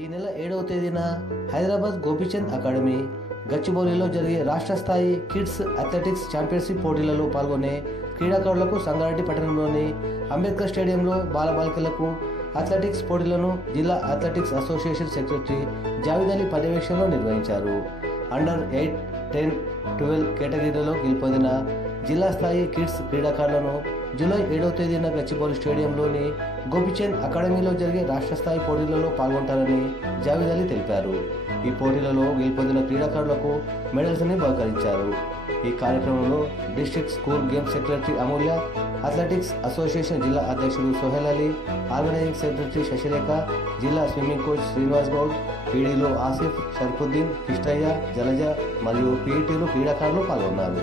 ఈ నెల ఏడవ తేదీన హైదరాబాద్ గోపీచంద్ అకాడమీ గచ్చిబౌలిలో జరిగే రాష్ట్ర స్థాయి కిడ్స్ అథ్లెటిక్స్ ఛాంపియన్షిప్ పోటీలలో పాల్గొనే క్రీడాకారులకు సంగారెడ్డి పట్టణంలోని అంబేద్కర్ స్టేడియంలో బాలబాలికలకు అథ్లెటిక్స్ పోటీలను జిల్లా athletics association secretary Javid Ali పర్యవేక్షణలో నిర్వహించారు. అండర్ ఎయిట్ టెన్ ట్వెల్వ్ కేటగిరీలో గెలుపొందిన జిల్లా స్థాయి కిడ్స్ క్రీడాకారులను జూలై ఏడవ తేదీన గచ్చిబౌలి స్టేడియంలోని గోపిచంద్ అకాడమీలో జరిగే రాష్ట్ర స్థాయి పోటీలలో పాల్గొంటారని జావేద్ అలీ తెలిపారు. ఈ పోటీలలో గెలుపొందిన క్రీడాకారులకు మెడల్స్ని బహుకరించారు. ఈ కార్యక్రమంలో district school games secretary Amulya athletics association జిల్లా అధ్యక్షుడు సోహెల్ అలీ ఆర్గనైజింగ్ సెక్రటరీ శశిరేఖ జిల్లా స్విమ్మింగ్ కోచ్ శ్రీనివాస్ గౌడ్ పీడీలో ఆసిఫ్ షర్ఫుద్దీన్ కిష్టయ్య జలజ మరియు పీఈటీలు క్రీడాకారులు పాల్గొన్నారు.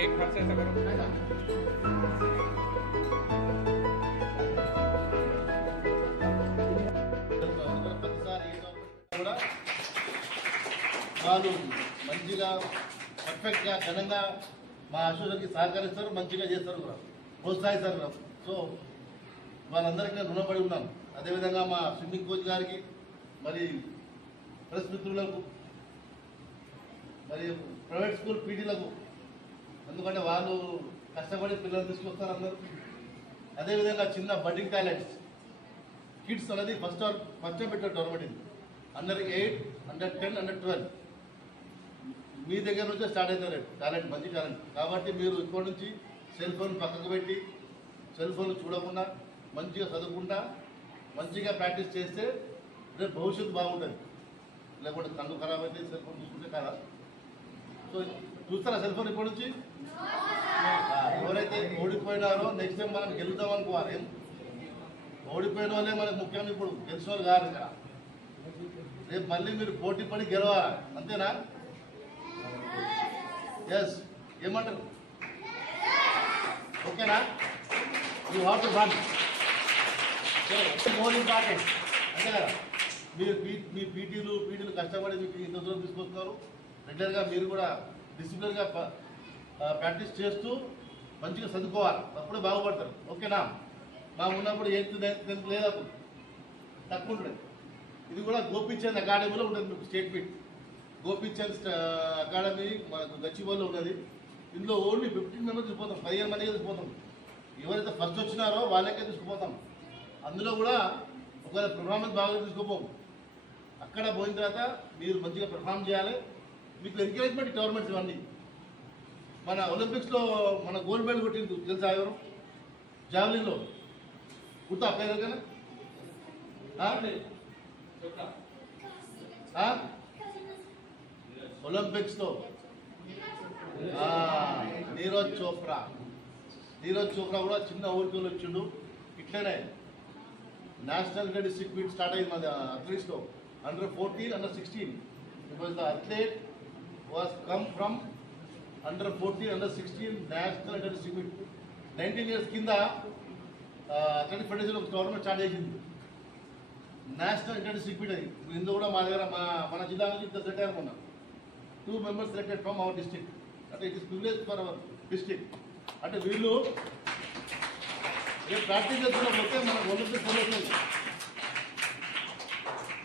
एक हाथ से ऐसा करो ప్రతిసారి ఏదో కూడా వాళ్ళు మంచిగా పర్ఫెక్ట్గా ఘనంగా మా అశోకి సహకరిస్తారు మంచిగా చేస్తారు కూడా ప్రోత్సహిస్తారు కూడా. సో వాళ్ళందరికీ నేను రుణపడి ఉన్నాను. అదేవిధంగా మా స్విమ్మింగ్ కోచ్ గారికి మరి ప్రెస్ మిత్రులకు మరి ప్రైవేట్ స్కూల్ పీటీలకు ఎందుకంటే వాళ్ళు కష్టపడి పిల్లలు తీసుకొస్తారు అందరూ. అదేవిధంగా చిన్న బడ్డింగ్ టాలెంట్స్ కిడ్స్ అనేది ఫస్ట్ ఫస్ట్ పెట్టే టోర్నమెంట్ ఇది. Under eight under ten under twelve మీ దగ్గర నుంచే స్టార్ట్ అవుతారు టాలెంట్ మంచి టాలెంట్. కాబట్టి మీరు ఇప్పటి నుంచి సెల్ ఫోన్ పక్కకు పెట్టి సెల్ ఫోన్ చూడకుండా మంచిగా చదువుకుంటా మంచిగా ప్రాక్టీస్ చేస్తే రేపు భవిష్యత్తు బాగుంటుంది. లేకుంటే కళ్ళు ఖరాబ్ అయితే సెల్ ఫోన్ చూసుకుంటే కదా? సో చూస్తారా సెల్ ఫోన్ ఇప్పటి నుంచి? ఎవరైతే ఓడిపోయినారో నెక్స్ట్ టైం మనం గెలుద్దాం అనుకోవాలి. ఓడిపోయిన వాళ్ళే మనకు ముఖ్యం ఇప్పుడు. గెలిచిన వాళ్ళు కాదు ఇక్కడ రేపు మళ్ళీ మీరు పోటీ పడి గెలవాలి. అంతేనా? ఎస్ ఏమంటారు? ఓకేనా? You have to run more important అంతే కదా? మీరు పీ- మీ పీటీలు పీటీలు కష్టపడి మీకు ఇంత దూరం తీసుకొస్తున్నారు. రెగ్యులర్గా మీరు కూడా డిసిప్లిన్గా ప్రాక్టీస్ చేస్తూ మంచిగా చదువుకోవాలి అప్పుడే బాగుపడతారు. ఓకేనా? మా ఉన్నప్పుడు ఎయిత్ నైన్త్ లేదు అప్పుడు. తక్కువ ఉంటుంది ఇది కూడా గోపిచంద్ అకాడమీలో ఉంటుంది మీకు స్టేట్ మీట్. గోపిచంద్ అకాడమీ మనకు గచ్చిబౌలిలో ఉన్నది ఇందులో ఓన్లీ ఫిఫ్టీన్ మెంబర్స్ తీసుకుపోతాం పదిహేను మందికి తీసుకుపోతాం ఎవరైతే ఫస్ట్ వచ్చినారో వాళ్ళకే తీసుకుపోతాం. అందులో కూడా ఒకవేళ పెర్ఫార్మెన్స్ బాగా తీసుకుపోం. అక్కడ పోయిన తర్వాత మీరు మంచిగా పెర్ఫామ్ చేయాలి. మీకు ఎంకరేజ్మెంట్ గవర్నమెంట్స్ ఇవన్నీ. మన ఒలింపిక్స్లో మన గోల్డ్ మెడల్ కొట్టింది తెలుసా ఎవరు? జావలిన్లో గుర్తా? పేరు కదా ఒలింపిక్స్లో ఆ, నీరజ్ చోప్రా. నీరజ్ చోప్రా కూడా చిన్న ఊరికి వచ్చిండు. ఇట్లనే నేషనల్ డిస్ట్రిక్ట్ మీట్ స్టార్ట్ అయింది మన అథ్లీట్స్లో. Under fourteen under sixteen because the athlete was come from under fourteen under sixteen national under district nineteen years కింద అథ్లెటిక్ ఫెడరేషన్ ఒక టోర్నమెంట్ స్టార్ట్ చేసింది నేషనల్ ఇంటర్ డిస్ట్రిక్ట్ అది. ఇందు కూడా మా దగ్గర మా మన జిల్లా నుంచి ఇంత సెట్ అయ్యారు మొన్న. Two members selected from our district అంటే it is privilege for our district అంటే వీళ్ళు ఏ ప్రాక్టీస్ చేస్తున్నప్పుడు మనకు ఒలింపిక్ వస్తుంది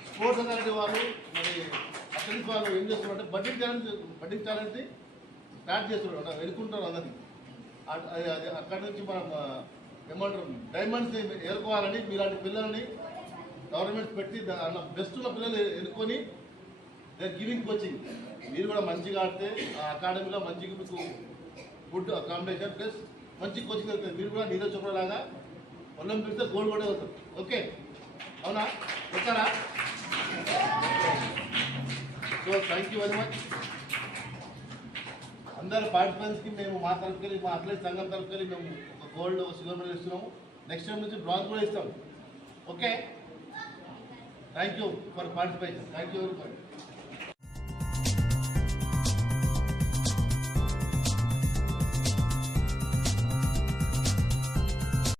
స్పోర్ట్స్ అథారిటీ వాళ్ళు మరి అథ్లెటిక్స్ వాళ్ళు ఏం చేస్తున్నారంటే budding challenge budding challenge start చేస్తున్నారు. వెళ్తుంటారు ఎదుర్కొంటారు అది అక్కడి నుంచి మనం ఏమంటారు డైమండ్స్ని ఏరుకోవాలని మీలాంటి పిల్లల్ని గవర్నమెంట్ పెట్టి దాని అన్న బెస్ట్ ఉన్న పిల్లలు ఎన్నుకొని దే గివింగ్ కోచింగ్. మీరు కూడా మంచిగా ఆడితే ఆ అకాడమీలో మంచిగా మీకు గుడ్ అకామిడేషన్ ప్లస్ మంచి కోచింగ్ దొరుకుతుంది. మీరు కూడా నీరజ్ చోప్రా లాగా ఒలింపిక్స్లో గోల్డ్ కూడా అవుతుంది ఓకే? అవునా? వచ్చారా? So thank you very much అందరు పార్టిసిపెంట్స్కి మేము మా తరఫుకి మా అథ్లెట్ సంఘం తరఫుకి వెళ్ళి మేము ఒక గోల్డ్ ఒక సిల్వర్ మెడల్ ఇస్తున్నాము. నెక్స్ట్ టైం నుంచి బ్రాంజ్ కూడా ఇస్తాం. Okay? Thank you for participation thank you very much